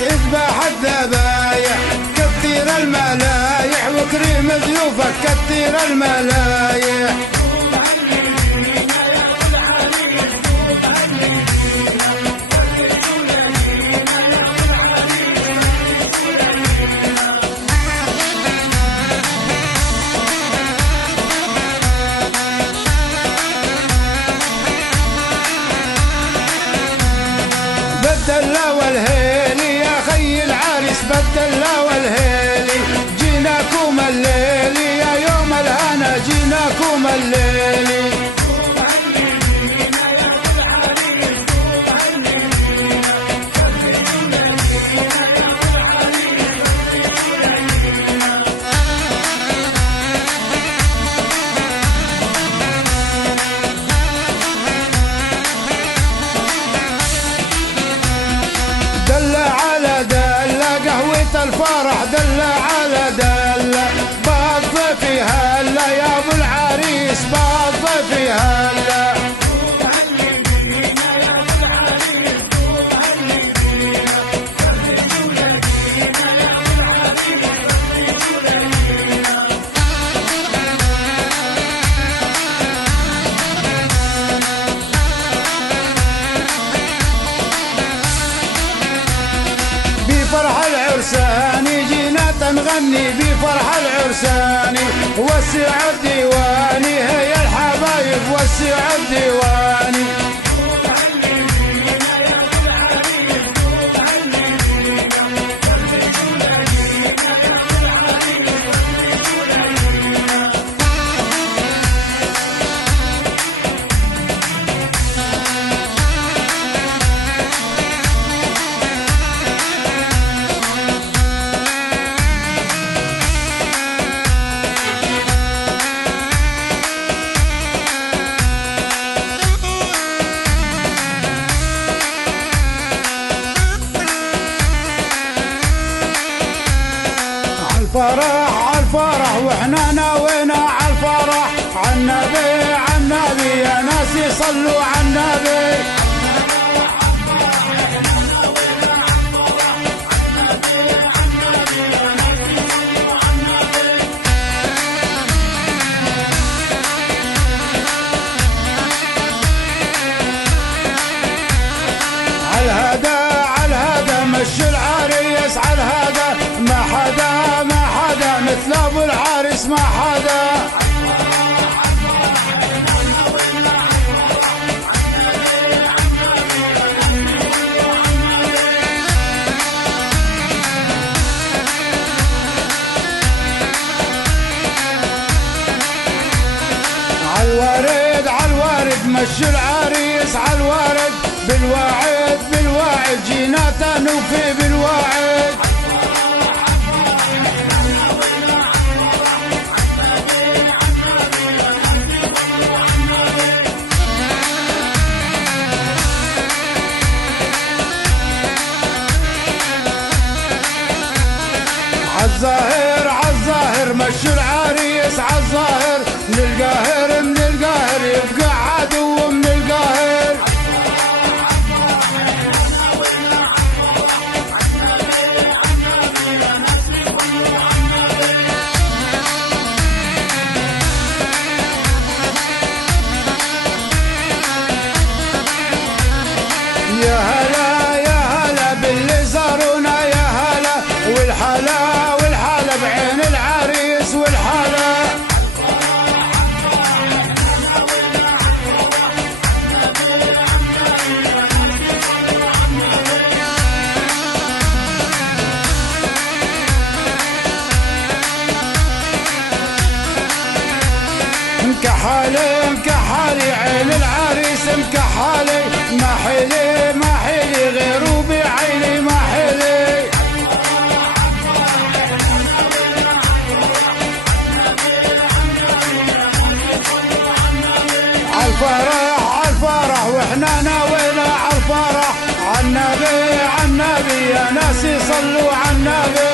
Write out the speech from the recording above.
اذبح الذبايح كثير الملايح وكريم ضيوفك كثير الملايح. بالدلة والهيلي يا خي العريس بالدلة والهيلي جيناكم الليلي يا يوم الهنا جيناكم الليلي. الفرح دلة على دلة بالضيف هلا يا ابو العريس بالضيف هلا. بفرح العرساني جينا تنغني بفرح العرساني وسع الديواني هي الحبايب وسع الديواني. الفرح عالفرح واحنا ناوينا عالفرح عالنبي عالنبي يا ناس صلوا عالنبي. عالهدى مشي العريس عالهدى ما حدا مثل ابو العريس ما حدا. عالوارد مشي العريس عالوارد بالواعد جينا تنوفي بالواعد. عالظاهر مشي العريس عالظاهر من القاهر يبقى عدو من القاهر. يا هلا باللي زارونا يا هلا والحلا بعين العريس والحلا. مكحالي عين العريس مكحالي ما حيلي غيره بعيني ما حيلي. عالفرح واحنا ناوينا عالفرح عالنبي يا ناس صلوا عالنبي.